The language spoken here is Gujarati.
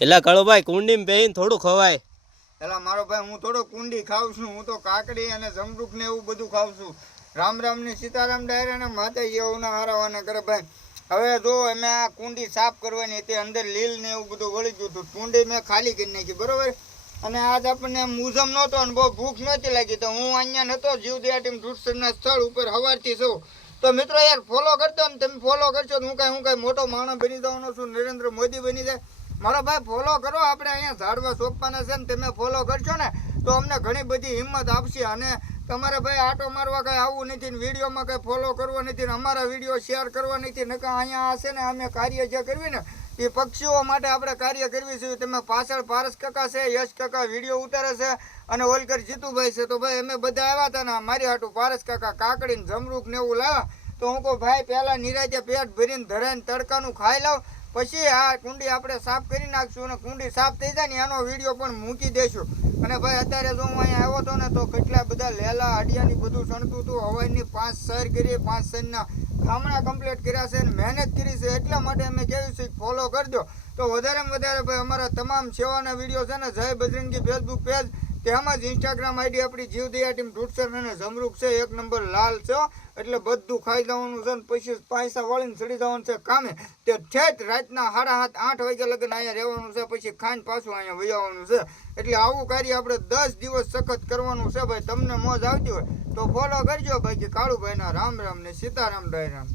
એલા કાળુભાઈ કુંડીમાં બેહીને થોડું ખવાય. એલા મારો ભાઈ હું થોડો કુંડી ખાઉં છું, હું તો કાકડી અને જમરૂખ ને એવું બધું ખાઉં છું. રામ રામ ને સીતારામ ડાયરા ને માતાજી એવું હારાવાના કરે ભાઈ. હવે જો અમે આ કુંડી સાફ કરવાની હતી, અંદર લીલ ને એવું બધું વળી ગયું હતું. કુંડી મેં ખાલી કરી નાખી બરોબર. અને આજ આપણને મુજમ નહોતો અને બહુ ભૂખ નહોતી લાગી, તો હું અહીંયા નહોતો જીવદયા ટીમ રૂટસરના સ્થળ ઉપર સવારથી છું. તો મિત્રો યાર ફોલો કરતો ને તમે ફોલો કરશો તો હું કાંઈ મોટો માણસ બની જવાનો છું, નરેન્દ્ર મોદી બની જાય. મારો ભાઈ ફોલો કરો, આપણે અહીંયા ઝાડવા સોંપવાના છે ને તમે ફોલો કરશો ને તો અમને ઘણી બધી હિંમત આપશે. અને તમારે ભાઈ આટો મારવા કંઈ આવવું નથી ને વિડીયોમાં કંઈ ફોલો કરવો નથી ને અમારા વિડીયો શેર કરવા નથી. નકા અહીંયા હશે ને અમે કાર્ય જે કરવી ને એ પક્ષીઓ માટે આપણે કાર્ય કરવી છે. તમે પાછળ પારસ કાકા છે, યશ કાકા વિડીયો ઉતારે છે અને ઓલકર જીતુભાઈ છે. તો ભાઈ અમે બધા આવ્યા હતા ને મારી હાટું પારસ કાકા કાકડી ને જમરૂખ ને એવું લાવ્યા. તો હું કહું ભાઈ પહેલાં નિરાજે પેટ ભરીને ધરાઈને તડકાનું ખાઈ લાવ, પછી આ કુંડી આપણે સાફ કરી નાખશું અને કુંડી સાફ થઈ જાય ને એનો વિડીયો પણ મૂકી દઈશું. અને ભાઈ અત્યારે જો હું અહીંયા આવ્યો હતો ને તો કેટલા બધા લેલા અડિયાની બધું સણતું હતું. હવાઈની 5 સર કરી, 5 સરના ખામણા કમ્પ્લીટ કર્યા છે અને મહેનત કરી છે. એટલા માટે અમે કહેવું છે ફોલો કરજો. તો વધારેમાં વધારે ભાઈ અમારા તમામ સેવાના વિડીયો છે ને જય બજરંગી ફેસબુક પેજ, તેમજ ઇન્સ્ટાગ્રામ આઈડી આપણી જીવદયા ટીમ રૂટસર અને જમરૂખ છે 1 નંબર લાલ છે. એટલે બધું ખાઈ જવાનું છે ને પછી પૈસા વાળીને ચડી જવાનું છે કામે. તે ઠેઠ રાતના 7:30 8 વાગ્યા લગન અહીંયા રહેવાનું છે, પછી ખાઈને પાછું અહીંયા વહી આવવાનું છે. એટલે આવું કાર્ય આપણે 10 દિવસ સખત કરવાનું છે ભાઈ. તમને મોજ આવતી હોય તો ફોલો કરજો ભાઈ. કે કાળુભાઈના રામ રામ ને સીતારામ ડાયરામ.